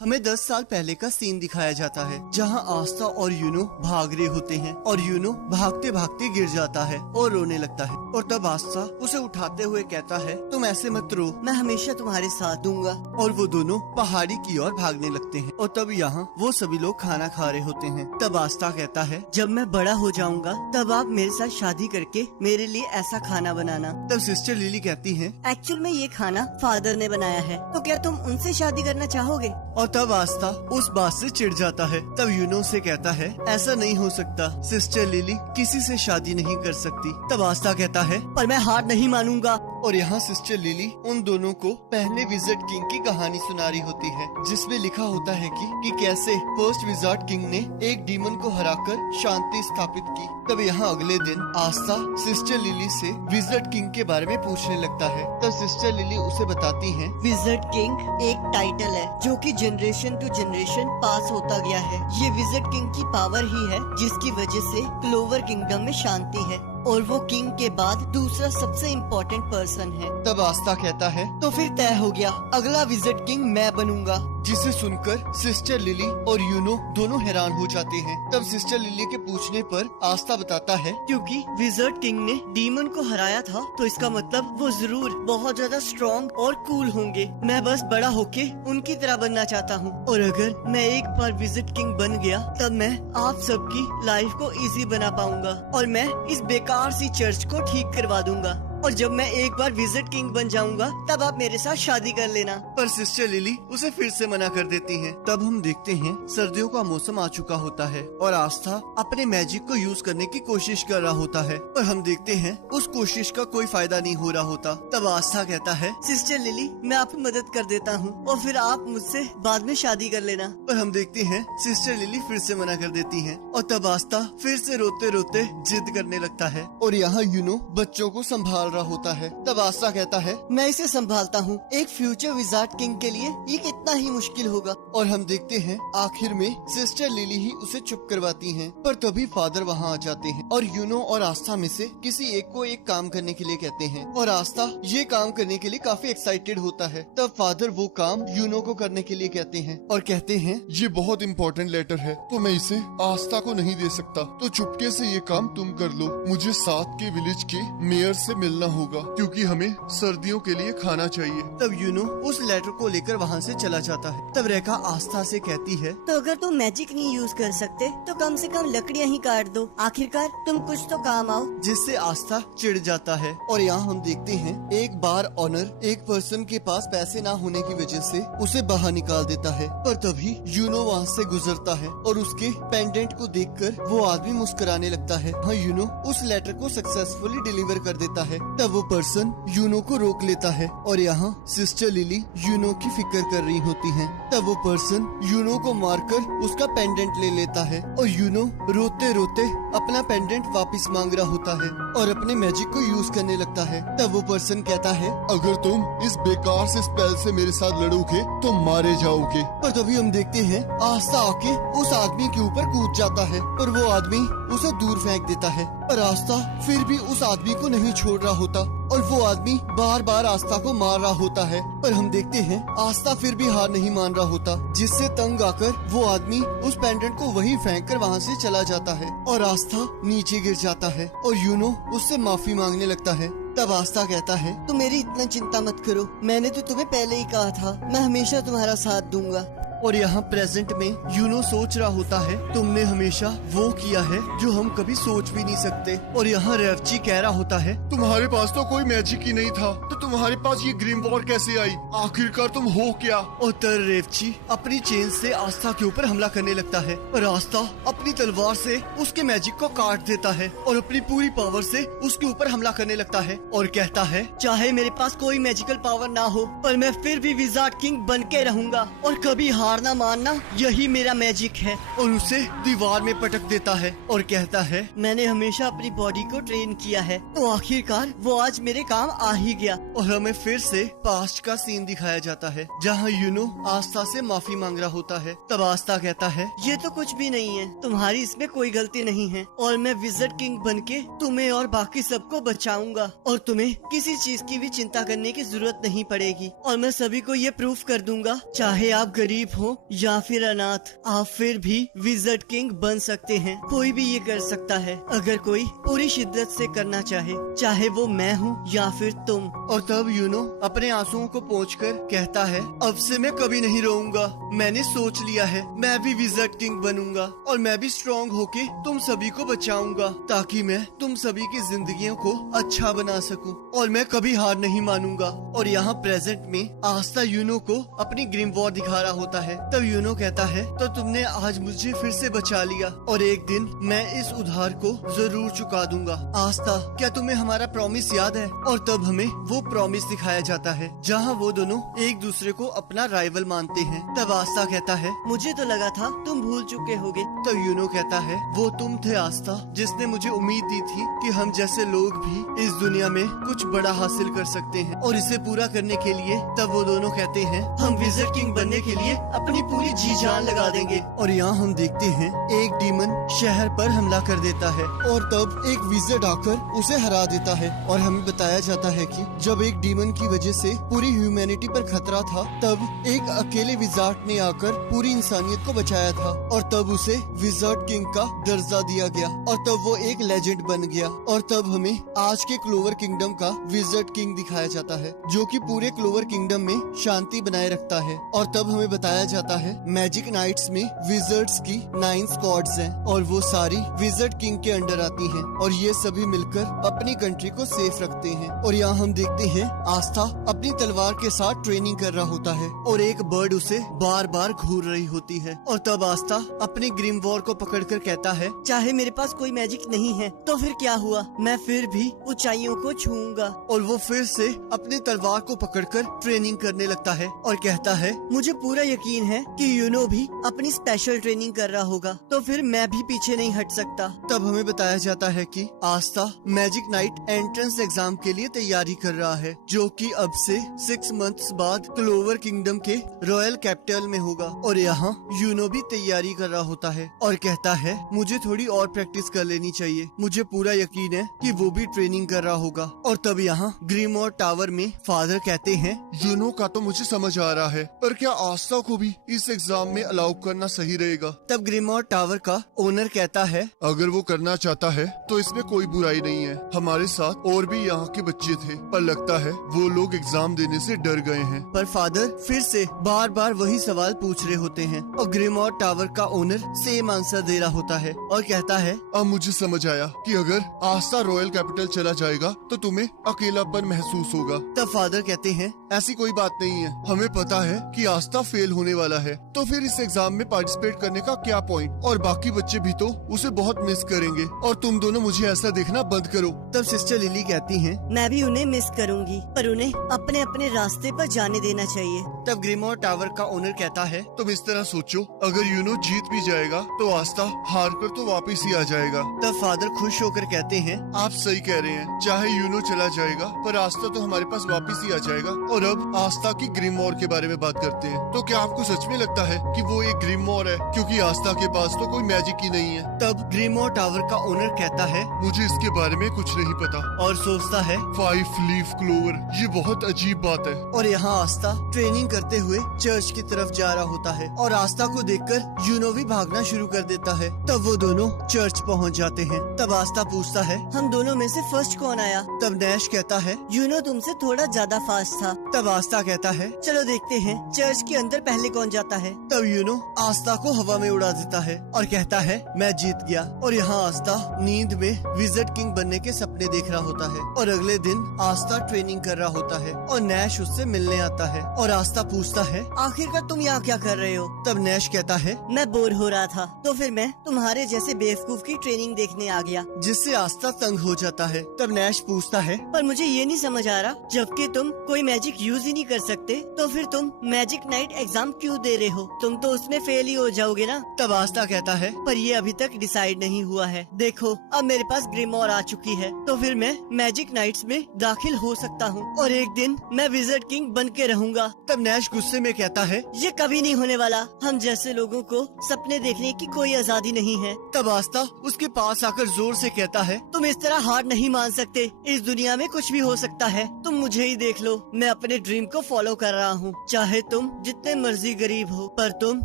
हमें 10 साल पहले का सीन दिखाया जाता है जहां आस्था और यूनो भाग रहे होते हैं और यूनो भागते भागते गिर जाता है और रोने लगता है। और तब आस्था उसे उठाते हुए कहता है, तुम ऐसे मत रो, मैं हमेशा तुम्हारे साथ दूंगा। और वो दोनों पहाड़ी की ओर भागने लगते हैं। और तब यहाँ वो सभी लोग खाना खा रहे होते हैं। तब आस्था कहता है, जब मैं बड़ा हो जाऊंगा तब आप मेरे साथ शादी करके मेरे लिए ऐसा खाना बनाना। तब सिस्टर लिली कहती है, एक्चुअल में ये खाना फादर ने बनाया है, तो क्या तुम उनसे शादी करना चाहोगे? और तब आस्था उस बात से चिढ़ जाता है। तब यूनो से कहता है, ऐसा नहीं हो सकता, सिस्टर लिली किसी से शादी नहीं कर सकती। तब आस्था कहता है, पर मैं हार नहीं मानूंगा। और यहाँ सिस्टर लिली उन दोनों को पहले विजार्ड किंग की कहानी सुना रही होती है, जिसमें लिखा होता है कि कैसे फर्स्ट विजार्ड किंग ने एक डीमन को हराकर शांति स्थापित की। तब यहाँ अगले दिन आस्था सिस्टर लिली से विजार्ड किंग के बारे में पूछने लगता है। तब सिस्टर लिली उसे बताती है, विजार्ड किंग एक टाइटल है जो कि जनरेशन टू जनरेशन पास होता गया है। ये विजार्ड किंग की पावर ही है जिसकी वजह से क्लोवर किंगडम में शांति है, और वो किंग के बाद दूसरा सबसे इम्पोर्टेंट पर्सन है। तब आस्था कहता है, तो फिर तय हो गया, अगला विजार्ड किंग मैं बनूंगा। जिसे सुनकर सिस्टर लिली और यूनो दोनों हैरान हो जाते हैं। तब सिस्टर लिली के पूछने पर आस्था बताता है, क्योंकि विजार्ड किंग ने डीमन को हराया था, तो इसका मतलब वो जरूर बहुत ज्यादा स्ट्रॉन्ग और कूल होंगे। मैं बस बड़ा होके उनकी तरह बनना चाहता हूँ, और अगर मैं एक बार विजार्ड किंग बन गया तब मैं आप सबकी लाइफ को इजी बना पाऊंगा, और मैं इस बेकार सी चर्च को ठीक करवा दूंगा। और जब मैं एक बार विजार्ड किंग बन जाऊंगा तब आप मेरे साथ शादी कर लेना। पर सिस्टर लिली उसे फिर से मना कर देती हैं। तब हम देखते हैं सर्दियों का मौसम आ चुका होता है और आस्था अपने मैजिक को यूज करने की कोशिश कर रहा होता है, पर हम देखते हैं उस कोशिश का कोई फायदा नहीं हो रहा होता। तब आस्था कहता है, सिस्टर लिली मैं आपकी मदद कर देता हूँ और फिर आप मुझसे बाद में शादी कर लेना। पर हम देखते हैं सिस्टर लिली फिर से मना कर देती है। और तब आस्था फिर से रोते रोते जिद करने लगता है। और यहाँ यूनो बच्चों को संभाल रहा होता है। तब आस्था कहता है, मैं इसे संभालता हूँ, एक फ्यूचर विजार्ड किंग के लिए ये कितना ही मुश्किल होगा। और हम देखते हैं आखिर में सिस्टर लिली ही उसे चुप करवाती हैं। पर तभी फादर वहाँ आ जाते हैं और यूनो और आस्था में से किसी एक को एक काम करने के लिए कहते हैं, और आस्था ये काम करने के लिए काफी एक्साइटेड होता है। तब फादर वो काम यूनो को करने के लिए कहते हैं और कहते हैं, ये बहुत इम्पोर्टेंट लेटर है, तो मैं इसे आस्था को नहीं दे सकता, तो चुपके से ये काम तुम कर लो। मुझे साथ के विलेज के मेयर से मिलना होगा, क्योंकि हमें सर्दियों के लिए खाना चाहिए। तब यूनो उस लेटर को लेकर वहाँ से चला जाता है। तब रेखा आस्था से कहती है, तो अगर तुम मैजिक नहीं यूज कर सकते तो कम से कम लकड़ियाँ ही काट दो, आखिरकार तुम कुछ तो काम आओ। जिससे आस्था चिढ़ जाता है। और यहाँ हम देखते हैं एक बार ऑनर एक पर्सन के पास पैसे ना होने की वजह से उसे बाहर निकाल देता है। पर तभी यूनो वहाँ से गुजरता है और उसके पेंडेंट को देखकर वो आदमी मुस्कुराने लगता है। हाँ, यूनो उस लेटर को सक्सेसफुली डिलीवर कर देता है। तब वो पर्सन यूनो को रोक लेता है और यहाँ सिस्टर लिली यूनो की फिक्र कर रही होती है। तब वो पर्सन यूनो को मारकर उसका पेंडेंट ले लेता है और यूनो रोते रोते अपना पेंडेंट वापस मांग रहा होता है और अपने मैजिक को यूज करने लगता है। तब वो पर्सन कहता है, अगर तुम इस बेकार से स्पेल से मेरे साथ लड़ोगे तो मारे जाओगे। पर तभी हम देखते हैं आस्था आके उस आदमी के ऊपर कूद जाता है और वो आदमी उसे दूर फेंक देता है। पर आस्था फिर भी उस आदमी को नहीं छोड़ रहा होता और वो आदमी बार बार आस्था को मार रहा होता है। पर हम देखते हैं आस्था फिर भी हार नहीं मान रहा होता, जिससे तंग आकर वो आदमी उस पेंडेंट को वहीं फेंक कर वहाँ से चला जाता है और आस्था नीचे गिर जाता है और यूनो उससे माफी मांगने लगता है। तब आस्था कहता है, तुम मेरी इतना चिंता मत करो, मैंने तो तुम्हें पहले ही कहा था मैं हमेशा तुम्हारा साथ दूंगा। और यहाँ प्रेजेंट में यूनो सोच रहा होता है, तुमने हमेशा वो किया है जो हम कभी सोच भी नहीं सकते। और यहाँ रेवची कह रहा होता है, तुम्हारे पास तो कोई मैजिक ही नहीं था, तो तुम्हारे पास ये ग्रीन वॉर कैसे आई? आखिरकार तुम हो क्या? और तर रेवची अपनी चेन से आस्था के ऊपर हमला करने लगता है और आस्था अपनी तलवार से उसके मैजिक को काट देता है और अपनी पूरी पावर से उसके ऊपर हमला करने लगता है और कहता है, चाहे मेरे पास कोई मैजिकल पावर ना हो, पर मैं फिर भी विजार्ड किंग बन के रहूंगा और कभी हारना मानना यही मेरा मैजिक है। और उसे दीवार में पटक देता है और कहता है, मैंने हमेशा अपनी बॉडी को ट्रेन किया है, तो आखिरकार वो आज मेरे काम आ ही गया। और हमें फिर से पास्ट का सीन दिखाया जाता है जहाँ यूनो आस्था से माफी मांग रहा होता है। तब आस्था कहता है, ये तो कुछ भी नहीं है, तुम्हारी इसमें कोई गलती नहीं है और मैं विज़र्ड किंग बनके तुम्हें और बाकी सबको बचाऊंगा और तुम्हें किसी चीज की भी चिंता करने की जरूरत नहीं पड़ेगी और मैं सभी को ये प्रूफ कर दूंगा, चाहे आप गरीब हो या फिर अनाथ, आप फिर भी विज़र्ड किंग बन सकते हैं। कोई भी ये कर सकता है अगर कोई पूरी शिद्दत से करना चाहे, चाहे वो मैं हूँ या फिर तुम। और तब यूनो अपने आंसुओं को पोंछकर कहता है, अब से मैं कभी नहीं रोऊंगा, मैंने सोच लिया है, मैं भी विज़र्ड किंग बनूंगा और मैं भी स्ट्रॉन्ग होके तुम सभी को बचाऊंगा ताकि मैं तुम सभी की जिंदगियों को अच्छा बना सकूं और मैं कभी हार नहीं मानूंगा। और यहाँ प्रेजेंट में आस्था यूनो को अपनी ग्रिम वॉर दिखा रहा होता है। तब यूनो कहता है, तो तुमने आज मुझे फिर से बचा लिया और एक दिन मैं इस उधार को जरूर चुका दूंगा। आस्था, क्या तुम्हें हमारा प्रॉमिस याद है? और तब हमें वो प्रॉमिस दिखाया जाता है जहाँ वो दोनों एक दूसरे को अपना राइवल मानते हैं। तब आस्था कहता है, मुझे तो लगा था तुम भूल चुके होगे। तब यूनो कहता है, वो तुम थे आस्था जिसने मुझे उम्मीद दी थी कि हम जैसे लोग भी इस दुनिया में कुछ बड़ा हासिल कर सकते हैं और इसे पूरा करने के लिए तब वो दोनों कहते हैं, हम विज़र्ड किंग बनने के लिए अपनी पूरी जी जान लगा देंगे। और यहाँ हम देखते हैं एक डीमन शहर पर हमला कर देता है और तब एक विज़र्ड आकर उसे हरा देता है और हमें बताया जाता है कि जब एक डीमन की वजह से पूरी ह्यूमैनिटी पर खतरा था तब एक अकेले विज़ार्ड ने आकर पूरी इंसानियत को बचाया था और तब उसे विज़र्ड किंग का दर्जा दिया गया और तब वो एक लेजेंड बन गया। और तब हमें आज के क्लोवर किंगडम का विज़र्ड किंग दिखाया जाता है जो कि पूरे क्लोवर किंगडम में शांति बनाए रखता है। और तब हमें बताया जाता है मैजिक नाइट्स में विज़र्ड्स की 9 स्क्वाड्स हैं और वो सारी विज़र्ड किंग के अंडर आती हैं और ये सभी मिलकर अपनी कंट्री को सेफ रखते हैं। और यहाँ हम देखते हैं आस्था अपनी तलवार के साथ ट्रेनिंग कर रहा होता है और एक बर्ड उसे बार बार घूर रही होती है। और तब आस्था अपनी ग्रिम वॉर को पकड़कर कहता है, चाहे मेरे पास कोई मैजिक नहीं है तो फिर क्या हुआ, मैं फिर भी ऊंचाइयों को छूऊंगा। और वो फिर से अपनी तलवार को पकड़कर ट्रेनिंग करने लगता है और कहता है, मुझे पूरा यकीन है कि यूनो भी अपनी स्पेशल ट्रेनिंग कर रहा होगा तो फिर मैं भी पीछे नहीं हट सकता। तब हमें बताया जाता है कि आस्था मैजिक नाइट एंट्रेंस एग्जाम के लिए तैयारी कर रहा है जो कि अब से 6 मंथ्स बाद क्लोवर किंगडम के रॉयल कैपिटल में होगा। और यहाँ यूनो भी तैयारी कर रहा होता है और कहता है, मुझे थोड़ी और प्रैक्टिस कर लेनी चाहिए, मुझे पूरा यकीन है कि वो भी ट्रेनिंग कर रहा होगा। और तब यहाँ ग्रीमोर टावर में फादर कहते हैं, यूनो का तो मुझे समझ आ रहा है, पर क्या आस्था को भी इस एग्जाम में अलाउ करना सही रहेगा? तब ग्रीमोर टावर का ओनर कहता है, अगर वो करना चाहता है तो इसमें कोई बुराई नहीं है। हमारे साथ और भी यहाँ के बच्चे थे पर लगता है वो लोग एग्जाम देने से डर गए हैं। पर फादर फिर से बार बार वही सवाल पूछ रहे होते हैं और ग्रीमोर टावर का ओनर सेम आंसर दे रहा होता है और कहता है, अब मुझे समझ आया कि अगर आस्था रॉयल कैपिटल चला जाएगा तो तुम्हें अकेलापन महसूस होगा। तब फादर कहते हैं, ऐसी कोई बात नहीं है, हमें पता है कि आस्था फेल होने वाला है तो फिर इस एग्जाम में पार्टिसिपेट करने का क्या पॉइंट, और बाकी बच्चे भी तो उसे बहुत मिस करेंगे और तुम दोनों मुझे ऐसा देखना बंद करो। तब सिस्टर लिली कहती हैं, मैं भी उन्हें मिस करूंगी पर उन्हें अपने अपने रास्ते पर जाने देना चाहिए। तब ग्रीमोर टावर का ओनर कहता है, तुम इस तरह सोचो, अगर यूनो जीत भी जाएगा तो आस्था हार कर तो वापिस ही आ जाएगा। तब फादर खुश होकर कहते हैं, आप सही कह रहे हैं, चाहे यूनो चला जाएगा पर आस्था तो हमारे पास वापिस ही आ जाएगा। और अब आस्था की ग्रिम वॉर के बारे में बात करते हैं। तो क्या आपको सच में लगता है कि वो एक ग्रिम वॉर है, क्योंकि आस्था के पास तो कोई मैजिक ही नहीं है? तब ग्रीमोर टावर का ओनर कहता है, मुझे इसके बारे में कुछ नहीं पता। और सोचता है, 5 लीफ क्लोवर, ये बहुत अजीब बात है। और यहाँ आस्था ट्रेनिंग करते हुए चर्च की तरफ जा रहा होता है और आस्था को देखकर यूनो भी भागना शुरू कर देता है। तब वो दोनों चर्च पहुँच जाते हैं। तब आस्था पूछता है, हम दोनों में से फर्स्ट कौन आया? तब नैश कहता है, यूनो तुमसे थोड़ा ज्यादा फास्ट था। तब आस्था कहता है, चलो देखते हैं चर्च के अंदर पहले कौन जाता है। तब यूनो आस्था को हवा में उड़ा देता है और कहता है, मैं जीत गया। और यहाँ आस्था नींद में विज़र्ड किंग बनने के सपने देख रहा होता है और अगले दिन आस्था ट्रेनिंग कर रहा होता है और नैश उससे मिलने आता है और आस्था पूछता है, आखिरकार तुम यहाँ क्या कर रहे हो? तब नैश कहता है, मैं बोर हो रहा था तो फिर मैं तुम्हारे जैसे बेवकूफ की ट्रेनिंग देखने आ गया। जिससे आस्था तंग हो जाता है। तब नैश पूछता है, पर मुझे ये नहीं समझ आ रहा, जबकि तुम कोई मैजिक यूज ही नहीं कर सकते तो फिर तुम मैजिक नाइट एग्जाम क्यों दे रहे हो? तुम तो उसमें फेल ही हो जाओगे ना। तब आस्था कहता है, पर ये अभी तक डिसाइड नहीं हुआ है। देखो अब मेरे पास ग्रिमोर आ चुकी है तो फिर मैं मैजिक नाइट्स में दाखिल हो सकता हूँ और एक दिन मैं विजिट किंग बन के रहूँगा। तब नैश गुस्से में कहता है, ये कभी नहीं होने वाला। हम जैसे लोगों को सपने देखने की कोई आजादी नहीं है। तब आस्था उसके पास आकर जोर से कहता है, तुम इस तरह हार नहीं मान सकते। इस दुनिया में कुछ भी हो सकता है। तुम मुझे ही देख लो, मैं अपने ड्रीम को फॉलो कर रहा हूँ। चाहे तुम जितने मर्जी गरीब हो पर तुम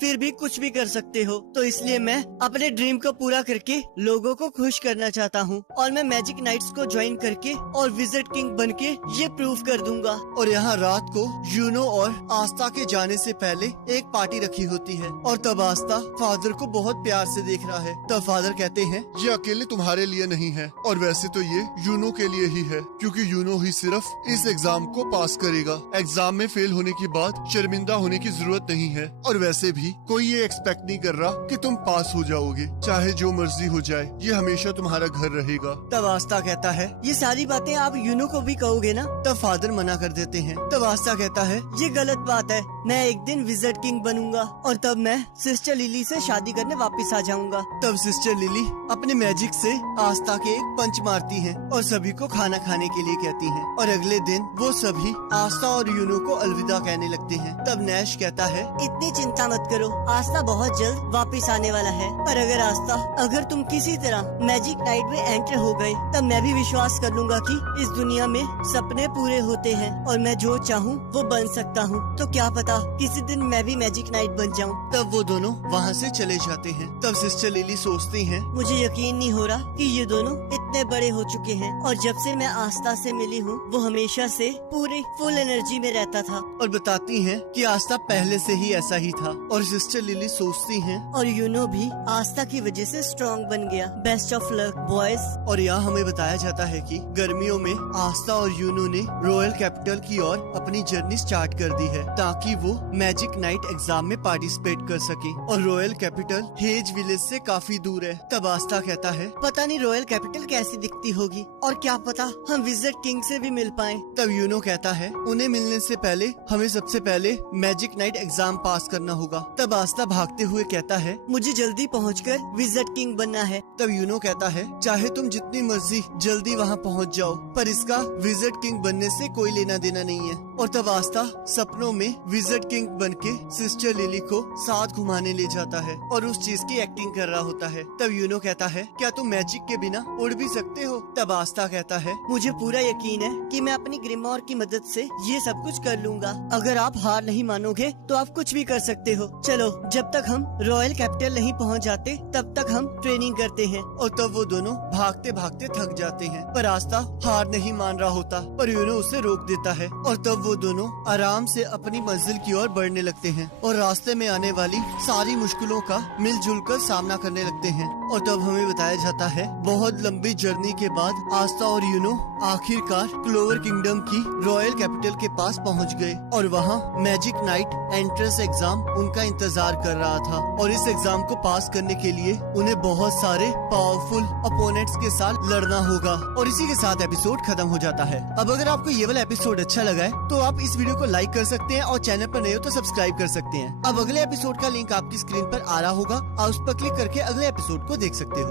फिर भी कुछ भी कर सकते हो। तो इसलिए मैं अपने ड्रीम को पूरा करके लोगों को खुश करना चाहता हूँ और मैं मैजिक नाइट्स को ज्वाइन करके और विजिट किंग बन के ये प्रूव कर दूंगा। और यहाँ रात को यूनो और आस्था के जाने से पहले एक पार्टी रखी होती है और तब आस्था फादर को बहुत प्यार से देख रहा है। तब फादर कहते हैं, ये अकेले तुम्हारे लिए नहीं है और वैसे तो ये यूनो के लिए ही है, क्योंकि यूनो ही सिर्फ इस एग्जाम को पास करेगा। एग्जाम में फेल होने के बाद शर्मिंदा होने की जरूरत नहीं है और वैसे भी कोई ये एक्सपेक्ट नहीं कर रहा कि तुम पास हो जाओगे। चाहे जो मर्जी हो जाए, ये हमेशा तुम्हारा घर रहेगा। तब आस्था कहता है, ये सारी बातें आप यूनो को भी कहोगे ना? तब फादर मना कर देते हैं। तब आस्था कहता है, ये गलत बात है। मैं एक दिन विजिट किंग बनूंगा और तब मैं सिस्टर लिली से शादी करने वापस आ जाऊंगा। तब सिस्टर लिली अपने मैजिक से आस्था के एक पंच मारती हैं और सभी को खाना खाने के लिए कहती हैं और अगले दिन वो सभी आस्था और यूनो को अलविदा कहने लगते हैं। तब नैश कहता है, इतनी चिंता मत करो, आस्था बहुत जल्द वापस आने वाला है। पर अगर आस्था, अगर तुम किसी तरह मैजिक नाइट में एंटर हो गए तब मैं भी विश्वास कर लूंगा कि इस दुनिया में सपने पूरे होते हैं और मैं जो चाहूँ वो बन सकता हूँ। तो क्या पता किसी दिन मैं भी मैजिक नाइट बन जाऊँ। तब वो दोनों वहाँ से चले जाते हैं। तब सिस्टर लिली सोचती हैं, मुझे यकीन नहीं हो रहा कि ये दोनों इतने बड़े हो चुके हैं और जब से मैं आस्था से मिली हूँ वो हमेशा से पूरी फुल एनर्जी में रहता था। और बताती हैं कि आस्था पहले से ही ऐसा ही था। और सिस्टर लिली सोचती हैं, और यूनो भी आस्था की वजह से स्ट्रॉन्ग बन गया। Best of luck boys. और यहाँ हमें बताया जाता है कि गर्मियों में आस्था और यूनो ने रॉयल कैपिटल की ओर अपनी जर्नी स्टार्ट कर दी है ताकि वो मैजिक नाइट एग्जाम में पार्टिसिपेट कर सके। और रॉयल कैपिटल हेज विलेज से काफी दूर है। तब आस्था कहता है, पता नहीं रॉयल कैपिटल कैसी दिखती होगी और क्या पता हम विजिट किंग से भी मिल पाएं। तब यूनो कहता है, उन्हें मिलने से पहले हमें सबसे पहले मैजिक नाइट एग्जाम पास करना होगा। तब आस्था भागते हुए कहता है, मुझे जल्दी पहुंचकर विजिट किंग बनना है। तब यूनो कहता है, चाहे तुम जितनी मर्जी जल्दी वहाँ पहुँच जाओ पर इसका विजिट किंग बनने से कोई लेना देना नहीं है। और तब आस्था सपनों में विजिट किंग बनके सिस्टर लिली को साथ घुमाने ले जाता है और उस चीज की एक्टिंग कर रहा होता है। तब यूनो कहता है, क्या तुम मैजिक के बिना उड़ भी सकते हो? तब आस्था कहता है, मुझे पूरा यकीन है कि मैं अपनी ग्रिमोर की मदद से ये सब कुछ कर लूंगा। अगर आप हार नहीं मानोगे तो आप कुछ भी कर सकते हो। चलो जब तक हम रॉयल कैपिटल नहीं पहुंच जाते तब तक हम ट्रेनिंग करते हैं। और तब वो दोनों भागते भागते थक जाते हैं पर आस्था हार नहीं मान रहा होता पर यूनो उसे रोक देता है। और तब वो दोनों आराम से अपनी मंजिल की ओर बढ़ने लगते हैं और रास्ते में आने वाली सारी मुश्किलों का मिलजुल कर सामना करने लगते हैं। और तब हमें बताया जाता है, बहुत लंबी जर्नी के बाद आस्था और यूनो आखिरकार क्लोवर किंगडम की रॉयल कैपिटल के पास पहुंच गए और वहां मैजिक नाइट एंट्रेंस एग्जाम उनका इंतजार कर रहा था। और इस एग्जाम को पास करने के लिए उन्हें बहुत सारे पावरफुल अपोनेंट्स के साथ लड़ना होगा। और इसी के साथ एपिसोड खत्म हो जाता है। अब अगर आपको ये वाला एपिसोड अच्छा लगा है तो आप इस वीडियो को लाइक कर सकते हैं और चैनल पर नए हो तो सब्सक्राइब कर सकते हैं। अब अगले एपिसोड का लिंक आपकी स्क्रीन पर आ रहा होगा, आप उस पर क्लिक करके अगले एपिसोड को देख सकते हो।